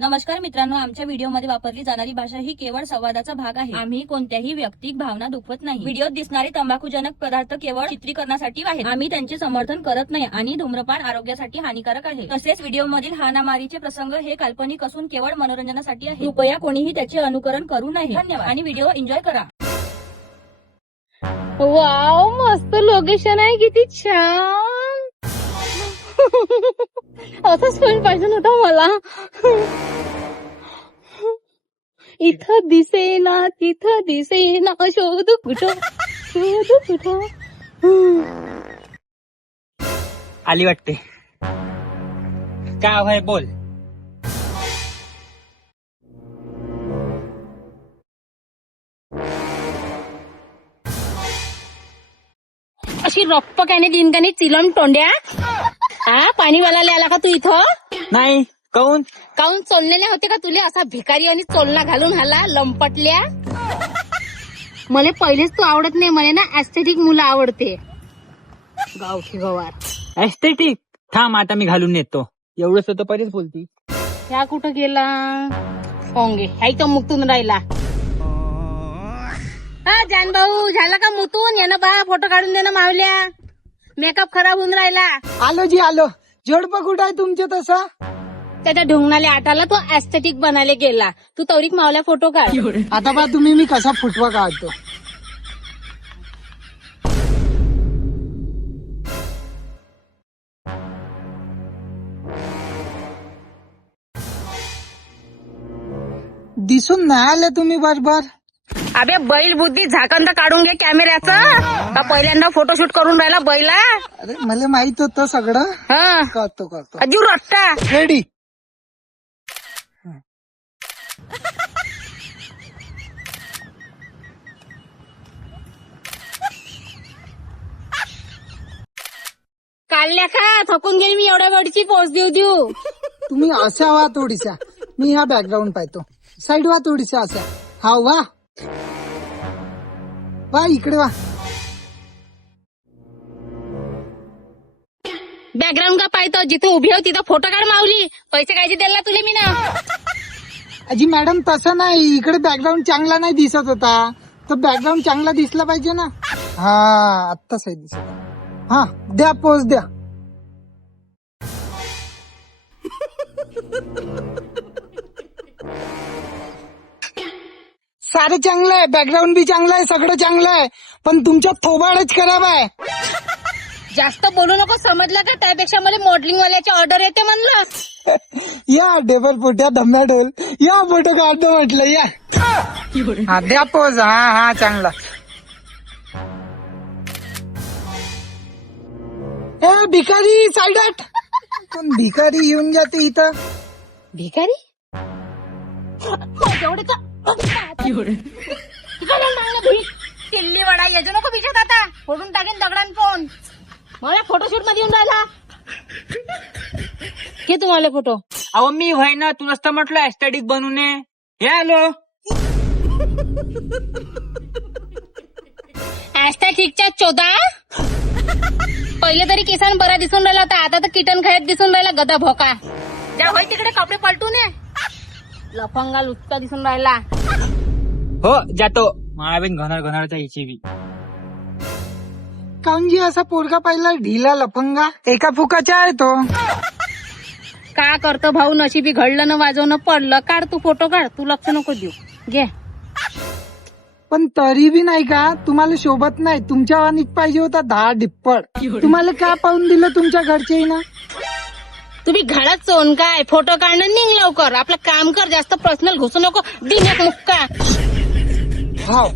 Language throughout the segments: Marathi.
नमस्कार मित्रांनो, आमच्या व्हिडिओमध्ये वापरली जाणारी भाषा ही केवळ संवादाचा भाग आहे. आम्ही कोणत्याही वैयक्तिक भावना दुखवत नाही. व्हिडिओत दिसणारे तंबाखूजनक पदार्थ केवळ चित्रीकरणासाठी आहेत. आम्ही त्यांचे समर्थन करत नाही आणि धूम्रपान आरोग्यासाठी हानिकारक आहे. तसेच व्हिडिओमधील हाणामारीचे प्रसंग हे काल्पनिक असून केवळ मनोरंजनासाठी आहे. कृपया कोणीही त्याचे अनुकरण करू नये. धन्यवाद आणि व्हिडिओ एन्जॉय करा. वाव, मस्त लोकेशन आहे, किती छान. असंच पण पाहिजे होतं मला. इथं दिसेना तिथं दिसेना, शोधू कुठं. आली वाटते. काय आहे बोल. अशी रप्पकाने दिनकाने चिलम तोंड्या. पाणीवाला आला का तू इथं? नाही. काऊन चोललेले होते का तुले असा भिकारी आणि चोलना घालून हाला लंपटल्या? मला पहिलेच तू आवडत नाही. मला ना ऍस्थेटिक मुलं आवडते. गावठी गवार एस्थेटिक. थांब आता मी घालून येतो. एवढंच होतं पहिलेच बोलती. ह्या कुठं गेला? होंगे ह्या इथं मुतून राहिला. जान भाऊ, झालं का मुतून? यानं बा फोटो काढून दे ना मावल्या. मेकअप खराब होऊन राहिला. आलो जोडपं कुठं आहे तुमचे तसा? त्याच्या ढुंगणाले आटाला तो ऍस्थेटिक बनायला गेला. तू तवरीक मावल्या फोटो काढ. आता बा तुम्ही मी कसा फुटवा काढतो. दिसून नाही आले तुम्ही बरोबर. अबे बैल बुद्धी, झाकण तर काढून घे कॅमेऱ्याचं. का पहिल्यांदा फोटोशूट करून राहिला बैला? अरे मला माहित होतं सगळं. हा, करतो अजू रट्टा. रेडी. काढल्या का? थकून गेली मी एवढ्या वेळची पोच देऊ. तुम्ही अशा वा थोडीशा. मी ह्या बॅकग्राऊंड पाहतो. साईड वा थोडीशा अशा. हा वा इकडे वा. बॅकग्राऊंड का पाहतो? जिथे उभी होती तिथं फोटो काढ माऊली. पैसे कायचे द्यायला तुले मी ना? अजी मॅडम तसं नाही. इकडे बॅकग्राऊंड चांगला नाही दिसत होता. तर बॅकग्राऊंड चांगला दिसला पाहिजे ना. हा, आत्ता सही दिसत. हा, द्या पोज द्या. सारे चांगलं आहे. बॅकग्राऊंड बी चांगलं आहे. सगळं चांगलं आहे. पण तुमच्या थोबाडच खराब आहे. जास्त बोलू नको, समजलं का? त्यापेक्षा मला मॉडेलिंग वाल्याची ऑर्डर येते म्हणलं. या डेबल पोट्या धम्या ढोल. या फोटो काढतो म्हटलं. या हा, द्या पोज. हा चांगला. ए भिकारी, साईड हट. पण भिकारी येऊन जाते इथं. भिकारी चिल्ली वडा येतो नको पिशात. आता फोडून टाकेन दगडान फोन. मला फोटोशूट मध्ये येऊन राहिला. घे तुम्हाला फोटो. अहो मी व्हाय ना, तू नसतं म्हटलं एस्थेटिक बनू नये. हे आलो. ऍस्थेटिकच्या 14. पहिले तरी किसान बरा दिसून राहिला होता. आता तर किटन खायत दिसून राहिला गदा भोका. ज्या होय तिकडे कपडे पलटून ये. लफंगा लुचका दिसून राहिला. हो जातो. महाबीन घनरचा हिची बी. काऊनजी असा पोरगा पाहिला ढिला लफंगा? एका फुकाचा आहे तो. का करतो भाऊ? नशिबी घडलं न वाजवणं पडलं. काढ तू फोटो काढ. तू लक्ष नको देऊ. घे. पण तरी बी नाही का तुम्हाला शोभत नाही. तुमच्या वाणीत पाहिजे होता 10 डिप्पड. तुम्हाला का पाहून दिलं तुमच्या घरचे ना? तुम्ही घरात चोन काय? फोटो काढणं निघ लवकर. आपलं काम कर. जास्त पर्सनल घुसू नको. दिन्यात मुक्का. हाव.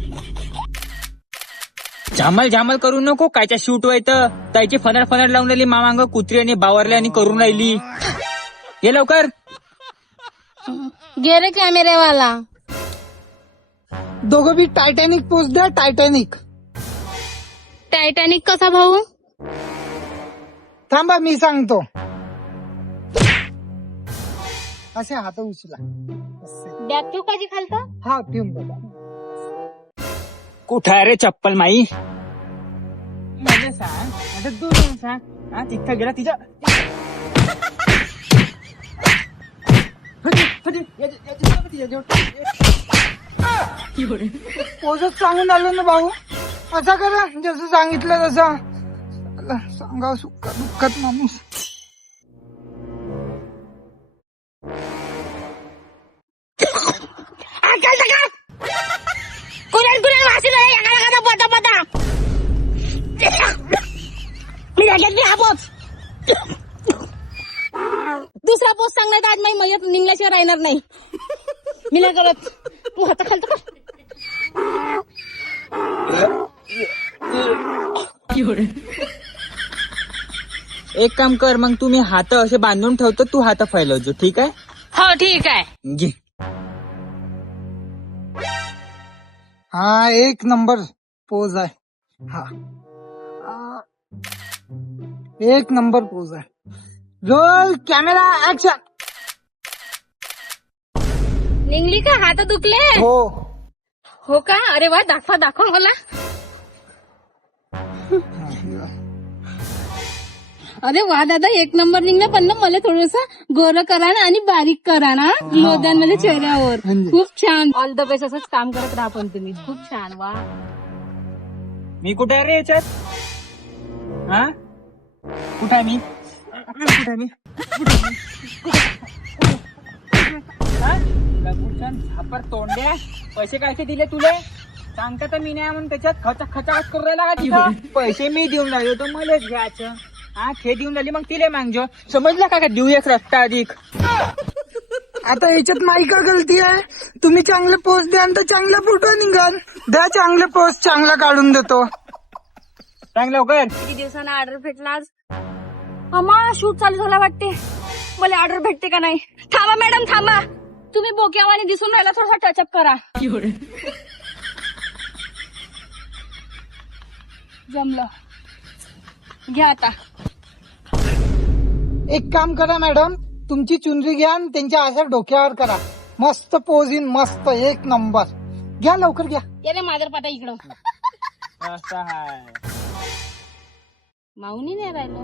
झामल करू नको. कायच्या शूट व्हायचं. त्याची फनड लावून राहिली मामांग. कुत्री आणि बावरले आणि करून राहिली. ये लवकर. घे रे कॅमेरेवाला. दोघं बी टायटॅनिक पोच द्या. टायटॅनिक. टायटॅनिक कसा भाऊ? थांबा मी सांगतो. असे हात उचला. बॅग ठेवू काजी खालतं? हा ठेवून बघा. कुठं आहे रे चप्पल माई? मला सांग. आता तू सांग. तिथं गेला तिच्या पोजच सांगून आलो ना भाऊ. असं करा जसं सांगितलं तसं. सांगाव सुख दुःखात माणूस. दुसरा पोस्ट सांगण्यात आज माझी मयत निघल्याशिवाय राहणार नाही. मी नाही करत. तू हाता खालतो का? एक काम कर, मग तुम्ही हात असे बांधून ठेवतो, तू हात फैलवतो. ठीक आहे? हो ठीक आहे. घे. हा एक नंबर पोज आहे. हा एक नंबर पोज आहे. Roll camera action. निघली का? हात दुखले? हो का? अरे वा, दाखव मला. अरे वा दादा, एक नंबर निघला. पण ना मला थोडस गोर करा ना आणि बारीक करा ना लोद्यांमध्ये चेहऱ्यावर. खूप छान. All the best. असंच काम करत राहा पण तुम्ही. खूप छान. वा. मी कुठे आहे रे याच्यात? हा, कुठे आहे मी? कुठे आहे मी? झापर तोंड्या, पैसे कायचे दिले तुले? सांगता तर मी नाही म्हणून त्याच्यात खचाखच करून राहिला का तिथं? पैसे मी देऊन राहिलो तर मलाच घ्यायचं. हा, खे देऊन राहिली मग तिले मागजो. समजला का? देऊ एक रस्ता अधिक. आता याच्यात माई का गलती आहे? तुम्ही चांगले पोस्ट द्याल तर चांगला फोटो निघाल. द्या चांगले पोस्ट, चांगला काढून देतो. सांग लवकर. किती दिवसांना ऑर्डर भेटला आज? अम्मा, शूट चालू झाला वाटते. मला ऑर्डर भेटते का नाही? थांबा मॅडम, थांबा. तुम्ही बोक्यावाने दिसून राहिला, थोडासा टचअप करा. जमलं. घ्या आता. एक काम करा मॅडम, तुमची चुनरी घ्या आणि त्यांच्या असं डोक्यावर करा. मस्त पोज इन, मस्त एक नंबर. घ्या लवकर घ्या. अरे मादर पाटा इकडं. असं आहे. माऊनी नाही राहिलो.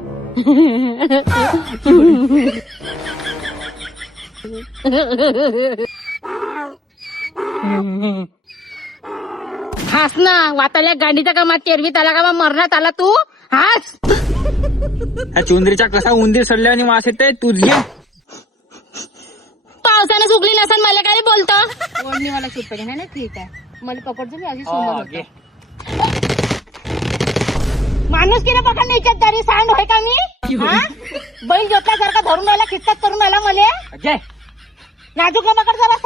हास ना. वाताल्या गाडीचा कामात तेरवीत आला का? मरणात आला तू? हास. हा चुंदरीचा कसा उंदीर सडल्याने वास येते. तुझ घे. पावसाने सुकली नसन मला काय बोलतो? ओढणी मला शूट पाहिजे ना. ठीक आहे, मला पकडतो मी. अशी सुंदर माणूस की ना पकड नाही तरी सांड होय का मी? बैल जोतल्यासारखा धरून राहिला, खिस्तात करून राहिला मला. नाजूक ना पकड जरा.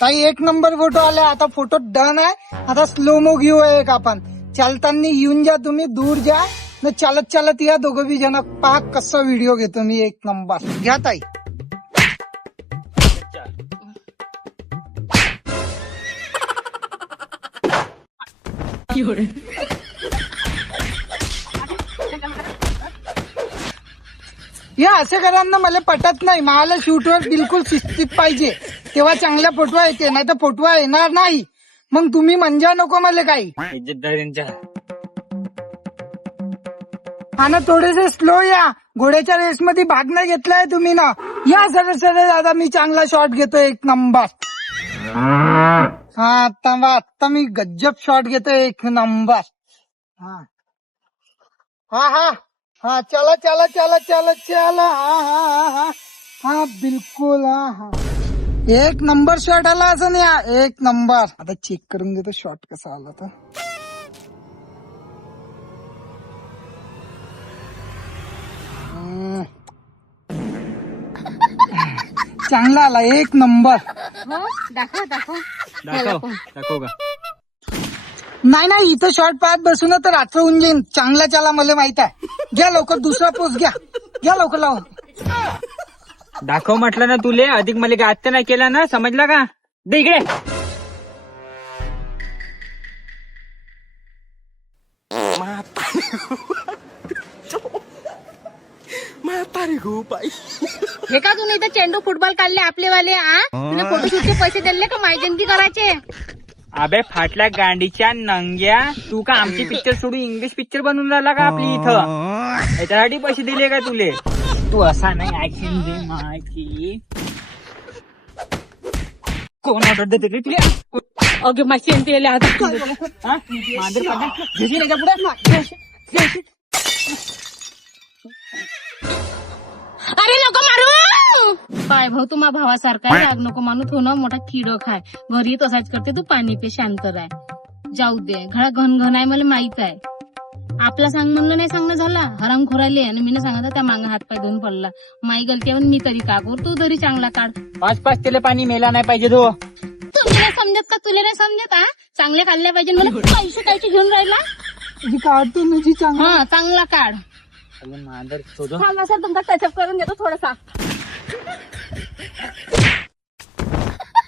ताई एक नंबर फोटो आले. आता फोटो डन आहे. आता स्लोमो घेऊ एक आपण. चालताना येऊन जा, तुम्ही दूर जा न चालत चालत या. दोघं बी जण पहा कसा व्हिडिओ घेतो मी. एक नंबर. घ्या ताई. या असे करांना मला पटत नाही. मला शूटवर बिलकुल शिस्तीत पाहिजे, तेव्हा चांगला फोटो येते, नाही तर फोटो येणार नाही. मग तुम्ही म्हणजे नको मला काही. इज्जतदारांच्या. हा ना, थोडेसे स्लो या. घोड्याच्या रेस मध्ये भाग नाही घेतलाय तुम्ही ना. या सरळ सरळ. दादा मी चांगला शॉट घेतो एक नंबर. हा आता मी गज्जब शॉट घेतो एक नंबर. हा हा हा हा. चला चला चला चला चला. हा हा हा हा हा बिलकुल. हा हा एक नंबर शॉट आला असं नाही. एक नंबर. आता चेक करून घेतो शॉट कसा आला तर. चांगला आला एक नंबर. दाखव दाखव. दाखव का? नाही नाही, इथं शॉर्ट पाहत बसून तर रात्र होऊन जाईन. चांगला चाला मला माहित आहे. घ्या लवकर दुसरा पोस्ट घ्या. घ्या लवकर लावून. दाखव म्हटलं ना तुले. अधिक मला गात नाही केला ना. समजला का? दे इकडे. हे का तुम्ही इथं चेंडू फुटबॉल काढले आपलेवाले? तुला फोटोशूटचे पैसे दिले का मायजंती करायचे? अबे फाटल्या गांडीच्या नंग्या, तू का आमची पिक्चर सोडून इंग्लिश पिक्चर बनवून राहिला का आपली इथं? याच्यासाठी पैसे दिले का तुले? तू असा नाही ऐकशील दे माहिती. कोण ऑर्डर देते रे तुला? अगे माझी हा? मांजर पाडा. घेशील याच्या पुढे? अरे नको मारू. पाय भाऊ तू माझ्या भावासारखा आहे, राग नको मानू. तो ना मोठा किडक आहे, घरी तसाच करते. तू पाणी पे शांत राय. जाऊ दे, घरा घन आहे मला माहित आहे. आपला सांग म्हणलं नाही सांगणं झाला. हराम खोराले आणि मी सांगत त्या मागं हात पाय धुवून पडला. माई गलती आहे मी तरी का करू, तू तरी चांगला काढ. 5 तेले पाणी मेला नाही पाहिजे तो. तुला नाही समजत का? तुला नाही समजत हा? चांगले खाल्ल्या पाहिजे. मला पैसे कायचे घेऊन राहिला. जी काढतो ना जी चांगला. हा चांगला काढ. मांजर शोधो. थांबा सर, तुमचा टचअप करून देतो थोडासा.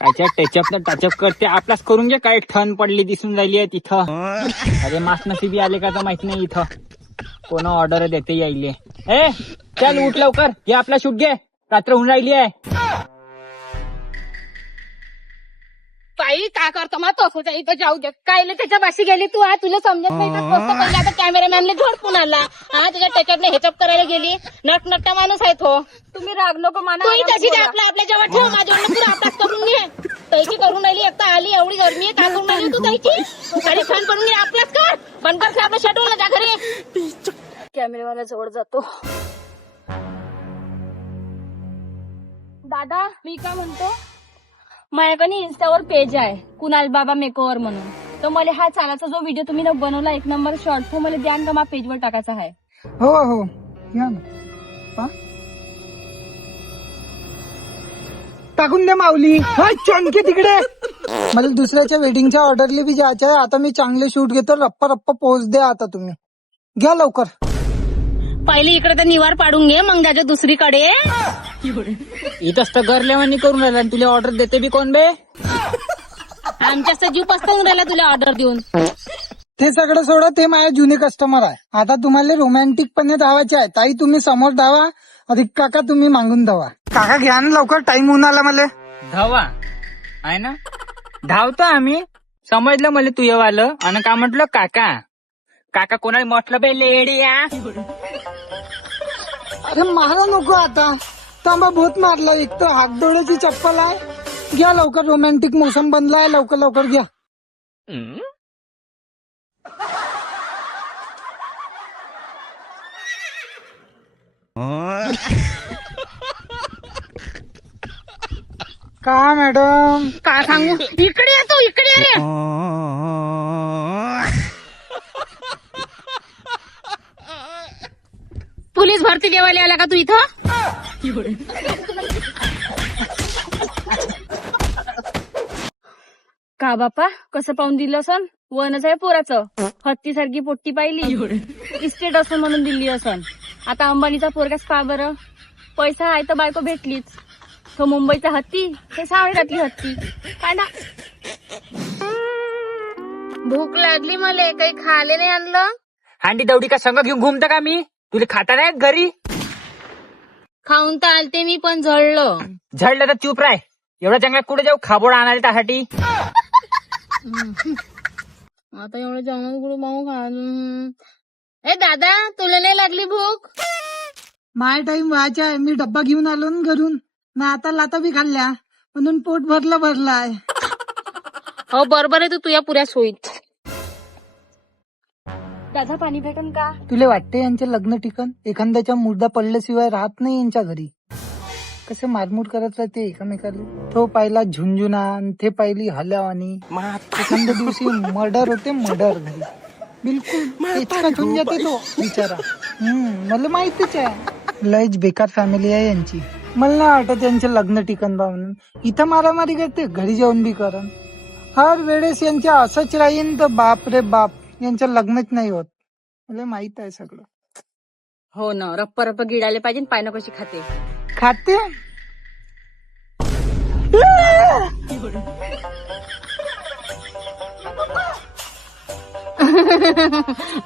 कायच्या टचअप करते. आपलाच करून घे. काय ठण पडली दिसून राहिली आहे तिथं. अरे मास नशिबी आले का तर माहित नाही इथं. कोण ऑर्डर देते यायले. ए चल उठ लवकर, घे आपला शूट घे. रात्र होऊन राहिली आहे. बाई काय करतो मग तसं त्या इथं जाऊ दे. कायले त्याच्या बाशी गेली तू? हा तुला समजत नाही का? कसं पहिले आता कॅमेरामॅनला झोडपून आला. हा तुझ्या त्याच्यातले हेचअप करायला गेली. नटनट्टा माणूस आहे तो. तुम्ही राग नको माना. तूही तशी आपल्या जेव्हा ठेव. माझ्यावर तुला अभ्यास करून घे. तैची करून राहिली. एकटा आली एवढी गरमी आहे. काय करून राहिली तू तैची? साडी छान करून घे. आपलाच कर. बंद कर आपलं शेड्यूल जा घरी. कॅमेरावाला जवळ जातो. दादा मी काय म्हणतो, माझ्याकडे इन्स्टावर पेज आहे कुणाल बाबा मेकओव्हर म्हणून. तर मला हा चालाचा जो व्हिडिओ तुम्ही ना बनवला 1 नंबर शॉर्ट, तो मला द्या का माझ्या पेजवर टाकायचा आहे. हो हो या ना. हा? टाकून दे माऊली. हा चॉनके तिकडे. मला दुसऱ्याच्या वेडिंगच्या ऑर्डरली बी जायचं आहे. आता मी चांगले शूट घेतो. रप्पा पोच द्या आता तुम्ही. घ्या लवकर. पहिले इकडे तर निवार पाडून घे, मग जायचं दुसरीकडे. इथंच तर गरलेवानी करून राहिला आणि तुला ऑर्डर देते बी कोण बे? आमच्या जीव पस्तावून राहिला तुला ऑर्डर देऊन. ते सगळं सोडा, ते माझे जुने कस्टमर आहे. आता तुम्हाला रोमॅन्टिकपणे धावायचे आहे. ताई तुम्ही समोर धावा, अधिक काका तुम्ही मागून धावा. काका घ्या ना लवकर, टाइम होऊन आला मला. धावा आहे ना, धावतो आम्ही. समजलं मला तू येवालं. आणि का म्हटलं काका? काका कोणाला म्हटलं बे लेडिया? अरे मारा नको आता. तांबा भूत मारला. एक तर हातदोड्याची चप्पल आहे. घ्या लवकर, रोमॅन्टिक मोसम बनलाय. लवकर घ्या. का मॅडम? काय सांगू? इकडे येतो, इकडे ये रे. पोलीस भरती देवाला आला का तू इथं? का बापा कसं पाहून दिलं असन? वनच आहे पोराचं. हत्तीसारखी पोट्टी पाहिली. इस्टेट असं म्हणून दिली असन. आता अंबानीचा पोरगाच पहा बरं. पैसा आहे तर बायको भेटलीच. तो मुंबईचा हत्ती, ते सावळ्यातली हत्ती. काय ना. भूक लागली मला, काही खाले नाही आणलं. हांडी दौडी का संग घेऊन घुमतं का मी? तुला खाता नाही घरी? खाऊन तर आलते मी, पण झळलं. झडलं तर चूप राय. एवढा चांगला कुठे जाऊ खाबोड आणायला त्यासाठी? आता एवढं जेवण कुठे माऊ खायला. ए दादा तुला नाही लागली भूक? माय टाइम व्हायचा आहे. मी डब्बा घेऊन आलो ना घरून ना. आता लाता बी खाल्ल्या म्हणून पोट भरलाय. हो बरोबर आहे. तू तुझ्या पुऱ्या सोयीत. दादा पाणी भेटन का? तुला वाटते यांचे लग्न ठिकाण एखाद्याच्या मुर्दा पडल्याशिवाय राहत नाही यांच्या घरी? कसे मारमूट करत राहते एकामेकाला. तो पाहिला झुंझुना, ते पाहिली हल्यावानी. एखाद्या दिवशी मर्डर होते, मर्डर घरी. बिलकुल इतका होऊन जाते तो बिचारा. मला माहितीच आहे. लयच बेकार फॅमिली आहे यांची. मला नाही वाटत यांचे लग्न ठिकाण बा म्हणून. इथं मारामारी करते, घरी जेवण बी करण. हर वेळेस यांच्या असंच राहीन तर बाप रे बाप, यांचं लग्नच नाही होत. मला माहित आहे सगळं. हो ना, रप्प गिळायला पाहिजे. पायनं कशी खाते. खाते.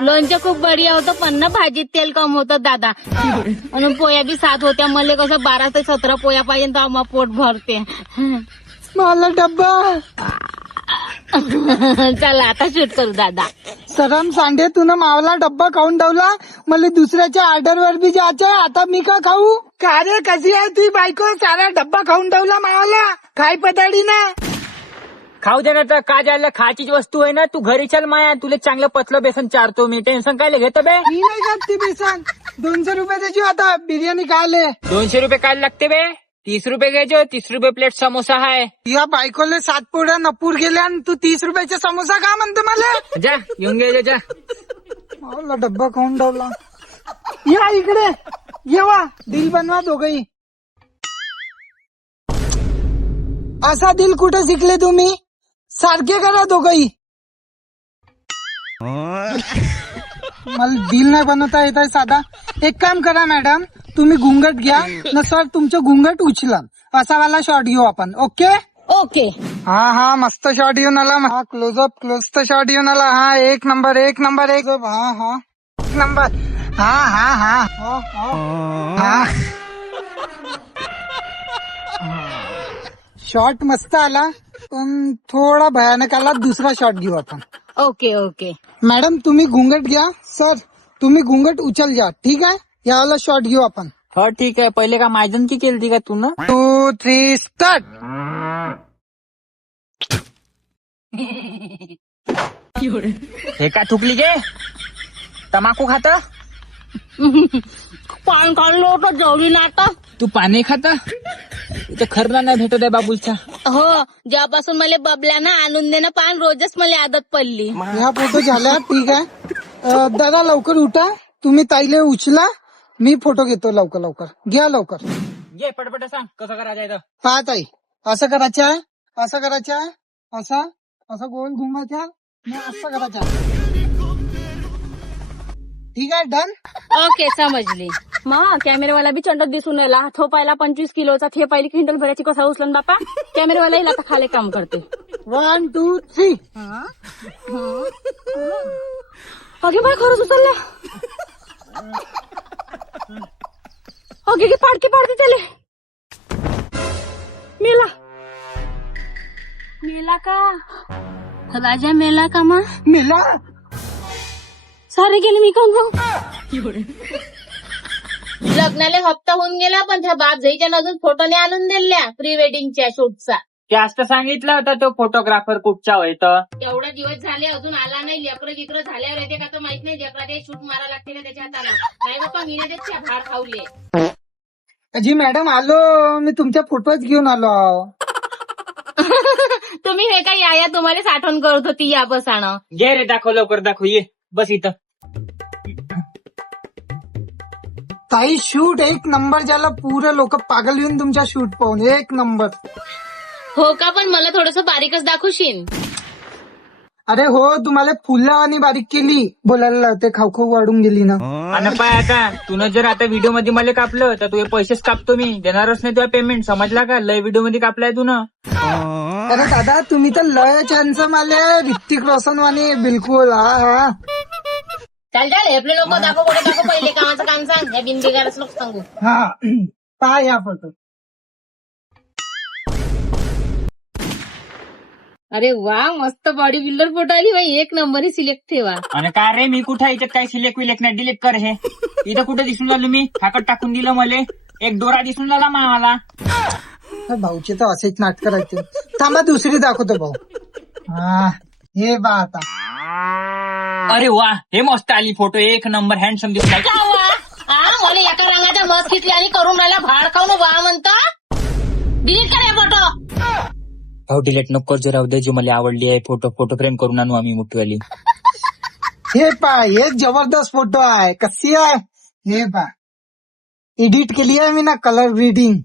लोणचं खूप बढिया होतं, पण ना भाजीत तेल कम होतं दादा. आणि पोया बी 7 होत्या. मला कसं 12 ते 17 पोया पाहिजे तर मग पोट भरते. मला डब्बा. चला आता शूट करू दादा. सरम सांडे तुनं मावला डब्बा खाऊन ठेवला. मला दुसऱ्याच्या ऑर्डरवर बी जायचंय. आता मी का खाऊ? का रे कशी आहे ती बायको? सारा डब्बा खाऊन ठेवला मावला. काय पदाडी ना. खाऊ दे ना तर का जायला, खायचीच वस्तू आहे ना. तू घरी चल माया, तुला चांगलं पतलं बेसन चारतो मी. टेन्शन काय घेतो बे. मी नाही खात ती बेसन. 200 रुपये त्याची आता बिर्याणी खाले. 200 रुपये काय लागते बे. 30 रुपये घ्यायचो. 30 रुपये प्लेट समोसा आहे. या बायकोले 7 पोळ्या नपूर गेल्या आणि तू 30 रुपयाचा समोसा का म्हणतो मला? जा येऊन घे जा. मावला डब्बा खाऊन ठेवला. या इकडे येवा, दिल बनवा दोघही. असा दिल कुठे शिकले तुम्ही? सारखे करा दोघही. मला दिल नाही बनवता येत आहे साधा. एक काम करा मॅडम, तुम्ही घुंगट घ्या ना सर, तुमचं घुंगट उचला. असा वाला शॉट घेऊ आपण. Okay okay. हा मस्त शॉट येऊन आला. हा क्लोज शॉट येऊन आला. हा एक नंबर. हा एक नंबर. हा शॉट मस्त आला, पण थोडा भयानक आला. दुसरा शॉट घेऊ आपण. Okay okay. मॅडम तुम्ही घुंगट घ्या. सर तुम्ही घुंगट उचल घ्या. ठीक आहे, यावाला शॉट घेऊ आपण. हो ठीक आहे. पहिले का मायजन की केलती का तू ना. 2, 3 स्टार्ट. हे का थुकली गे. तमाकू खात. पान काढलं होतं जेवली ना आता. तू पाणी खात. इथं खरना नाही भेटत आहे बाबूलचा. हो, जेव्हापासून मला बबल्यानं आणून देणं पान रोजच मला आदत पडली. ह्या फोटो झाल्या. ठीक आहे, दादा लवकर उठा. तुम्ही ताईले उचला. मी फोटो घेतो. लवकर घ्या लवकर. घे पटपट सांग कसं करायचं. पहा ताई, असं करायचं आहे, असं करायचं आहे, असं गोल घुमायचं, असं करायचं आहे. ठीक आहे, डन. ओके समजली. मग कॅमेरावाला बी चंडत दिसून राहिला. तो पाहिला 25 किलोचा, थे पहिली क्विंटल भरायची कसा उचलन बापा. कॅमेरावाला येईल आता खाले काम करते. 1, 2, 3. अगे बाय खरंच उचलला. अगे पाडके त्याले. मेला का राजा मेला का मा. मेला. सारे गेले, मी कोण भाऊ. लग्नाला हप्ता होऊन गेला, पण त्या बाप जाईच्या अजून फोटो नाही आणून दिल्या प्री वेडिंगच्या शूटचा. जास्त सांगितलं होतं तो फोटोग्राफर कुठचा होय तर. एवढे दिवस झाले अजून आला नाही. लेकरं गिकरं झाल्यावर येते का तर माहित नाही. लेकरा ते शूट मारा लागते ना त्याच्या हाताला. नाही बाप्पा मी नाही त्या भाड खावले. जी मॅडम आलो मी, तुमच्या फोटोच घेऊन आलो. तुम्ही हे काय या तुम्हाला साठवण करत होती या बसाणं. घे रे दाखव, लवकर दाखव. ये बस इथं. ताई शूट एक नंबर झाला. पुरे लोक पागल येऊन तुमच्या शूट पाहून. एक नंबर. हो का, पण मला थोडस बारीकच दाखवशील. अरे हो, तुम्हाला फुलं आणि बारीक केली. बोलायला लावते, खाऊ वाढून गेली ना. आणि पाय आता तुनं जर आता व्हिडिओ मध्ये मला कापलं तर तुझे पैसेच कापतो मी. देणारच नाही तुझा पेमेंट. समजला का. लय व्हिडिओ मध्ये कापलाय तू ना. अरे दादा तुम्ही तर लय छानचं माले. ऋतिक रोशन वाणी बिलकुल. हा चाल आपले लोक दाखव कुठे दाखव. पहिले कामाचं काम सांग. या बिनबिगारच लोक सांगू. हा पहा या फोटो. अरे वा, मस्त बॉडी बिल्डर फोटो आली बाई. एक नंबर सिलेक्ट ठेवा. आणि काय रे, मी कुठं याच्यात काय सिलेक्ट नाही. डिलीट कर हे. इथं कुठं दिसून राहिलो मी. फाकट टाकून दिलं मला. एक दोरा दिसून राहिला मला. भाऊचे तर असेच नाटक राहते. थांबा दुसरी दाखवतो भाऊ. हा हे बा आता. अरे वा, हे मस्त आली फोटो. एक नंबर हँडसम दिसून राहिला. मला एका रंगाच्या मस्त घेतली आणि करून राहिला भाड खाऊन. वा म्हणता डिलीट कर हे फोटो. हो डिलीट नको जर राहू दे. जी मला आवडली आहे फोटो फ्रेम करून आणू आम्ही मोठीवाली. हे पा, हे जबरदस्त फोटो आहे. कशी आहे हे पा. एडिट केली आहे मी ना, कलर ग्रेडिंग.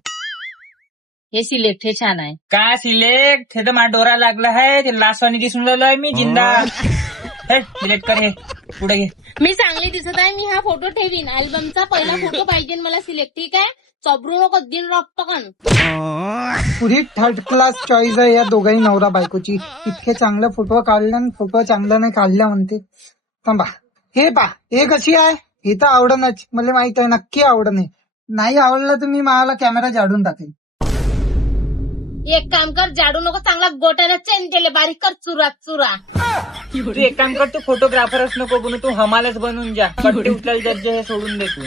हे सिलेक्ट हे छान आहे. का सिलेक्ट. हे तर माझा डोरा लागला आहे. ते लासवानी दिसून राहिलोय मी जिंदा. डिलीट कर हे. पुढे घे. मी चांगली दिसत आहे. मी हा फोटो ठेवीन. अल्बमचा पहिला फोटो पाहिजे मला सिलेक्ट. ठीक आहे, चबरू नको दिन रक्त कण. पुरी थर्ड क्लास चॉईस आहे या दोघाही नवरा बायकोची. इतके चांगले फोटो काढले, फोटो चांगला नाही काढल्या म्हणते. थांबा हे पा, हे कशी आहे. हे तर आवडणच. मला माहित आहे नक्की आवडणे. नाही आवडलं तर मी मला कॅमेरा झाडून टाकेल. एक काम कर, जाडू नको, चांगला गोट्याने चेन केले, बारीक कर, चुरा चुरा. तू एक काम कर, तू फोटोग्राफरच नको बनू, तू हमालच बनून जा. कट्टे उचलायला दर्जे हे सोडून दे तू.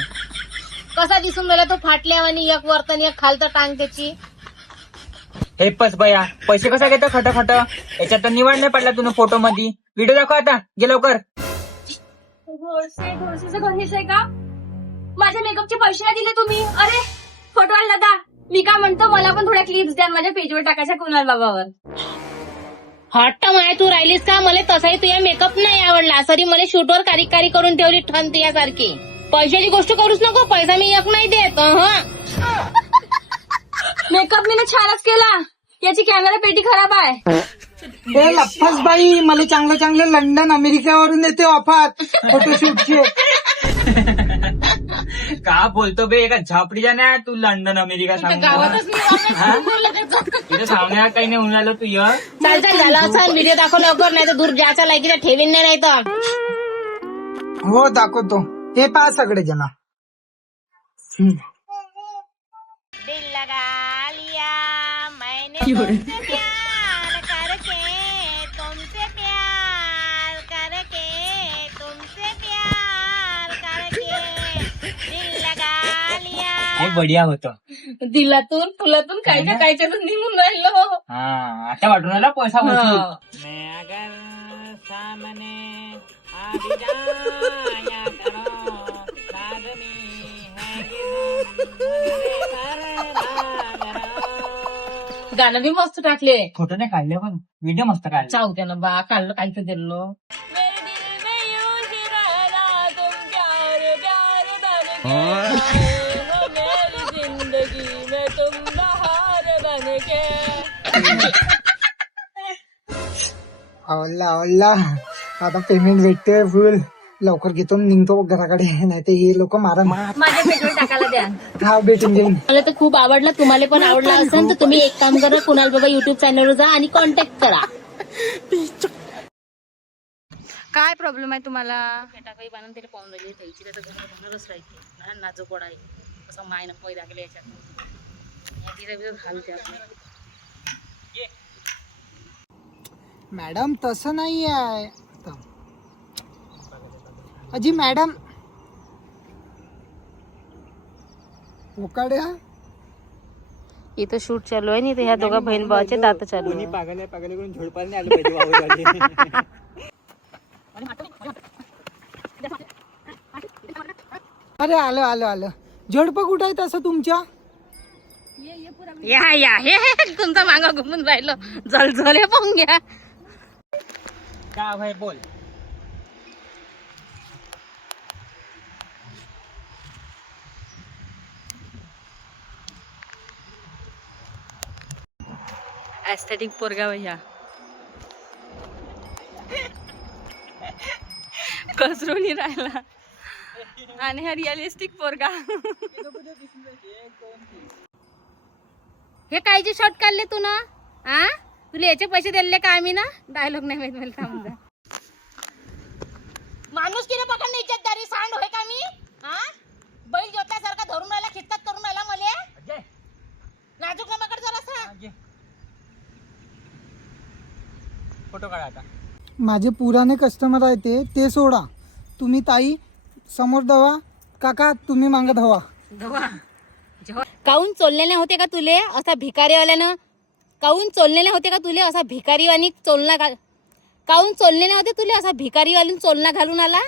कसा दिसून गेला तो फाटल्यावानी, एक वरतन एक खालतं टांग त्याची. हे पस बया, पैसे कसा घेतो खट खट? याच्यात तर निवड नाही पडला तुला फोटो मध्ये. व्हिडिओ दाखव आता, गे लवकर. घरीच आहे का? माझ्या मेकअपचे पैसे नाही दिले तुम्ही. अरे फोटोवाला दादा, मी काय म्हणतो, मला पण थोड्या क्लिप्स द्या माझ्या पेजवर टाकायच्या कुणाल बाबावर. हट्ट माय तू राहिलीस का? मला तसाही तुझा मेकअप नाही आवडला, सरी मला शूटवर कारी करून ठेवली ठण तुझ्यासारखी. पैशाची गोष्ट करूच नको, पैसा मी एक नाही देत. मेकअप मी छानच केला, याची कॅमेरा पेटी खराब आहे. हे लफ्फस बाई, मला चांगलं चांगलं लंडन अमेरिकावरून येते ऑफर फोटोशूटचे. का बोलतो बे, एका झापडीच्या ना तू लंडन अमेरिका सांग. गावातच इथे सांगण्यात काही नाही होऊन राहिलं तू ये. चाल झालं असं, व्हिडिओ दाखव लवकर, नाही तर दूर जायचा लायकीचा ठेवीन नाही तर. हो दाखवतो. हे पहा सगळे जण. दिल लगा लिया मैंने तुमसे प्यार करके, तुमसे प्यार करके, तुमसे प्यार करके, दिल लगा लिया. हे बढिया होतं. दिलातून फुलातून कायच्या कायच्यातून निघून राहिलो. हा, आता वाटून राहिला पैसा वसूल. हा. मैं अगर सामने आ भी जाया करो, लाजमी है कि तुम मेरे घर ना करो. गाणं बी मस्त टाकले. फोटो नाही काढले पण व्हिडिओ मस्त काढले. चाव त्यानं बा काढलं काहीतरी दिलो. अल्ला आता पेमेंट भेटते फुल. लवकर घेतो निघतो घराकडे, नाही तर हे लोक मारा. माझ्या पेजवर टाकायला द्या. हा भेटून जाईल. मला तर खूप आवडला, तुम्हाला पण आवडला असेल तर तुम्ही एक काम करा, कुणाल बाबा युट्यूब चॅनलवर जा आणि कॉन्टॅक्ट करा. काय प्रॉब्लेम आहे तुम्हाला? काही बांधून त्याला पाहून राहिली त्याची, त्याचं घर बनवच राहते. नाजूक गोडा आहे, कसं मायनं पै लागले याच्यात. घालते आपण. मॅडम तसं नाही आहे अजी. मॅडम उकाड्या इथं शूट चालू आहे, नाही तर ह्या दोघा बहीण भावाचे दात चालू आहे. पागल करून झोडपाल नाही आलं पाहिजे. अरे आलं आलं आलं. झडपं कुठं आहे तसं तुमच्या? या हे तुमचा मागा घुमून राहिलो, जल हे पाहून घ्या. का भाई बोल. एस्थेटिक पोरगा भैया कसरून राहिला, आणि हा रिअलिस्टिक पोरगा. हे कायचे शॉट काढले तू ना? आ तुला याचे पैसे दिले का आम्ही ना? डायलॉग नाही माहित मला, थांब जा. माणूस किती पकडणे इज्जतदारी सांड होय का मी? हा बैल जोतल्यासारखा धरून राहिला, खिचतात करून राहिला मले. नाजूक ना पकड जरासा. फोटो काढा आता. माझे पुराणे कस्टमर आहे ते सोडा. तुम्ही ताई समोर धवा, काका तुम्ही मागत हवा. काऊन चोललेले होते का तुले असा भिकारीवाल्यानं? काऊन चोललेले होते का तुले असा भिकारीवानी चोलना काऊन चोललेले होते तुले असा भिकारीवाली चोलना घालून आला?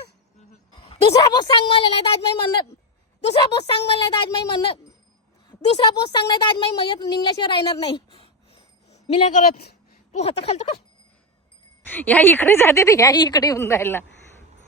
दुसरा पोस्ट सांग मला, नाही आज माई म्हणणं. दुसरा पोस्ट सांग मला, नाही आज माई म्हणणं. दुसरा पोस्ट सांग, नाही आज माई मयत निघल्याशिवाय राहणार नाही. मी नाही करत. तू हात खालतो का? या इकडे जाते ते, या इकडे येऊन राहिला.